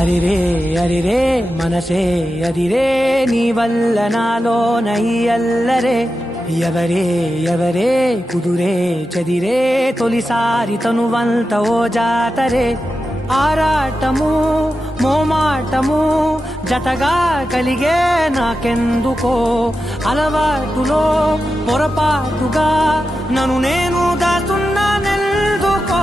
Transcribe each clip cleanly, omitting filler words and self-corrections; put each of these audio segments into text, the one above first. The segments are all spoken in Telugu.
అరిరే అరిరే మనసే అదిరే నీ వల్ల నాలోన ఈ అల్లరే ఎవరే ఎవరే కుదురే చదిరే తొలిసారి తనువంత ఓ జాతరే ఆరాటము మోమాటము జతగా కలిగే నాకెందుకో అలవాటులో పొరపాటుగా నన్ను నేను దాస్తున్నానెందుకో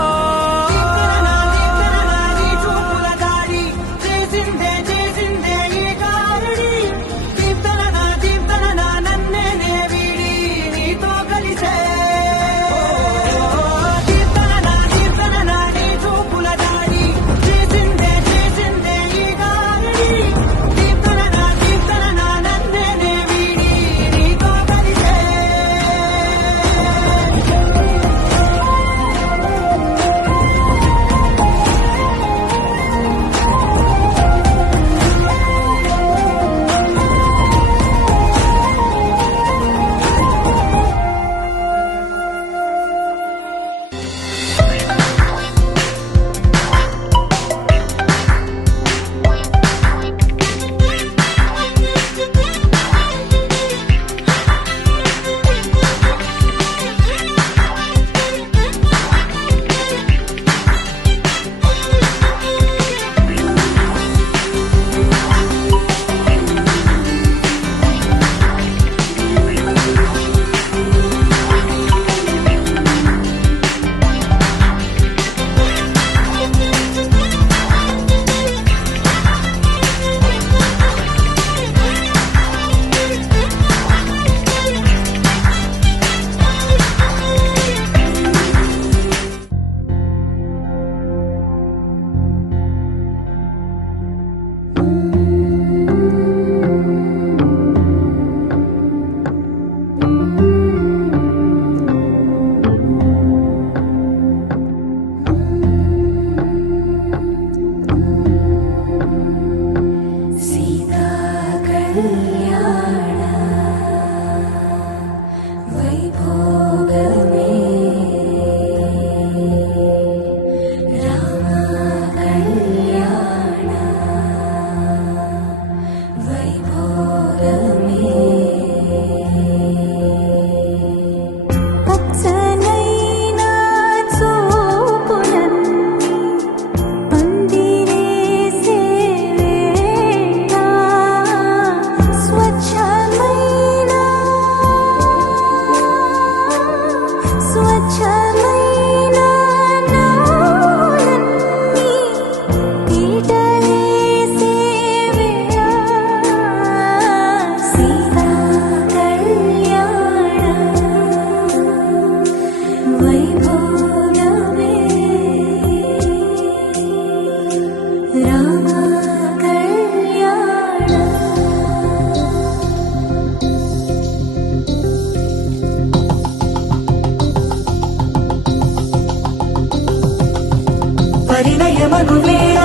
పరిణయమగువేళ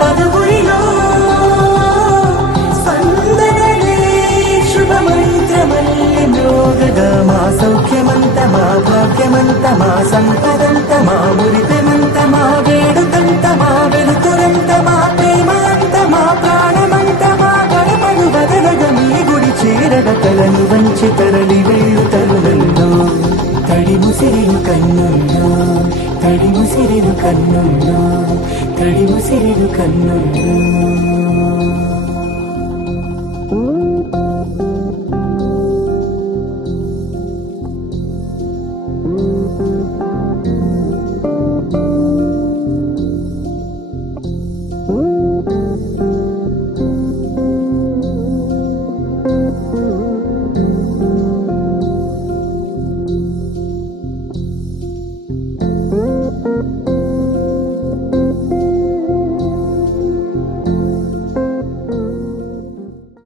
పదవురిలో స్పందనలే శుభమంత్రమల్లి మ్రోగగా మా సౌఖ్యమంత మా భాగ్యమంత మా సంపదంత మా మురితమంత మా వేడుకంత మా వెలుతురంత మా ప్రేమ అంత మా ప్రాణమంత మా గడపను బదలగ మీ గుడి చేరగ కలను వంచి తరలి వెళ్ళు తరుణంలో తడి ముసిరిలు కన్నుల్లో తడి ముసిరిలు కన్నుల్లో తడి ముసిరిలు కన్నుల్లో